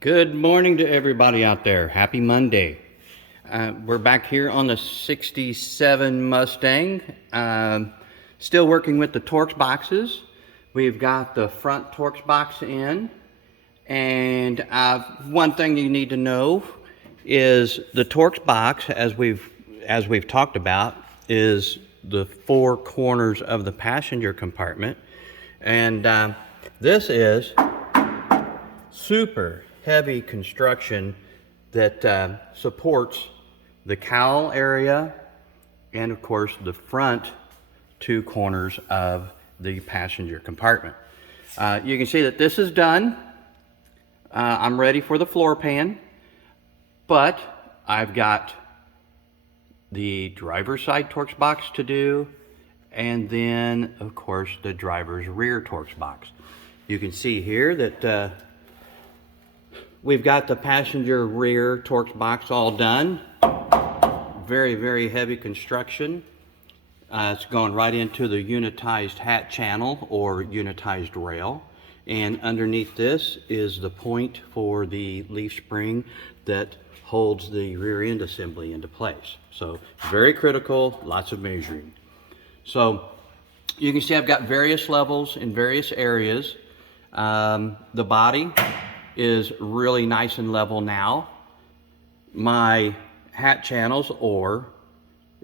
Good morning to everybody out there. Happy Monday. We're back here on the 67 Mustang. Still working with the Torx boxes. We've got the front Torx box in. And one thing you need to know is the Torx box, as we've talked about, is the four corners of the passenger compartment. And this is super heavy construction that supports the cowl area and of course the front two corners of the passenger compartment. You can see that this is done. I'm ready for the floor pan, but I've got the driver's side Torx box to do, and then of course the driver's rear Torx box. You can see here that we've got the passenger rear Torx box all done. Very, very heavy construction. It's going right into the unitized hat channel or unitized rail. And underneath this is the point for the leaf spring that holds the rear end assembly into place. So very critical, lots of measuring. So you can see I've got various levels in various areas. The body is really nice and level now. My hat channels or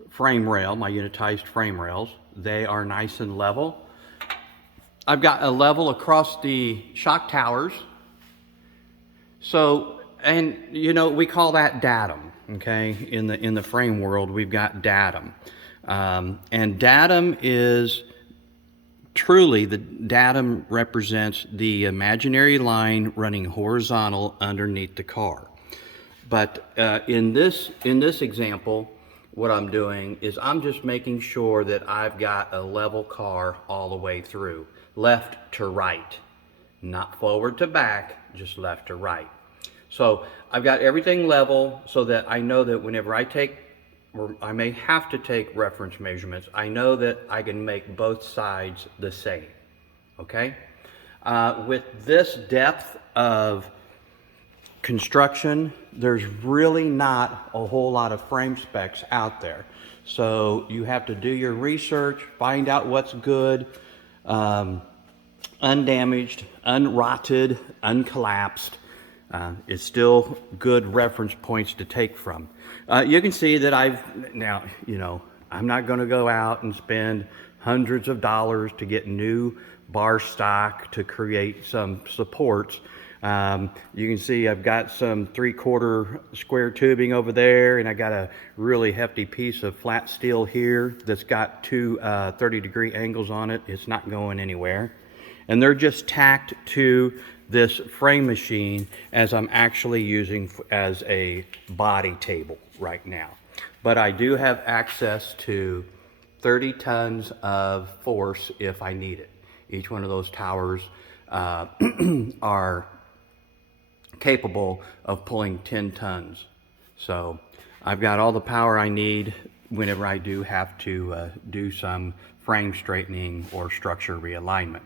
frame rail, my unitized frame rails, they are nice and level. I've got a level across the shock towers. So, and you know, we call that datum, okay? In the frame world, we've got datum. And datum is truly, the datum represents the imaginary line running horizontal underneath the car. But in this example, what I'm doing is I'm just making sure that I've got a level car all the way through, left to right, not forward to back, just left to right. So I've got everything level so that I know that whenever I take, or I may have to take reference measurements, I know that I can make both sides the same, okay? With this depth of construction, there's really not a whole lot of frame specs out there. So you have to do your research, find out what's good, undamaged, unrotted, uncollapsed. It's still good reference points to take from. You can see that now, you know, I'm not going to go out and spend hundreds of dollars to get new bar stock to create some supports. You can see I've got some 3/4 square tubing over there, and I got a really hefty piece of flat steel here that's got two 30-degree angles on it. It's not going anywhere. And they're just tacked to this frame machine as I'm actually using as a body table right now. But I do have access to 30 tons of force if I need it. Each one of those towers are capable of pulling 10 tons. So I've got all the power I need whenever I do have to do some frame straightening or structure realignment.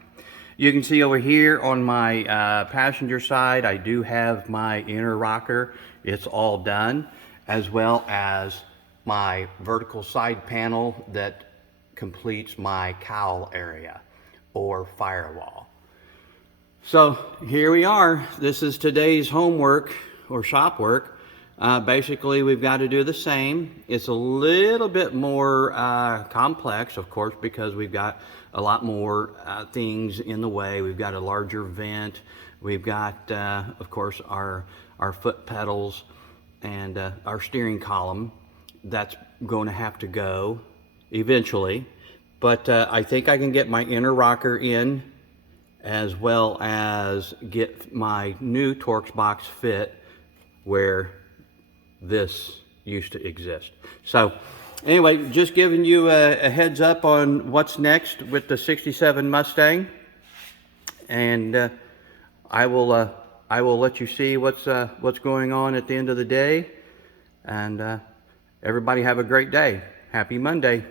You can see over here on my passenger side, I do have my inner rocker. It's all done, as well as my vertical side panel that completes my cowl area or firewall. So here we are. This is today's homework or shop work. Basically, we've got to do the same. It's a little bit more complex, of course, because we've got a lot more things in the way. We've got a larger vent. We've got, of course, our foot pedals and our steering column. That's going to have to go eventually. But I think I can get my inner rocker in, as well as get my new Torx box fit where this used to exist. So anyway, just giving you a heads up on what's next with the 67 Mustang, and I will let you see what's going on at the end of the day. And everybody have a great day. Happy Monday.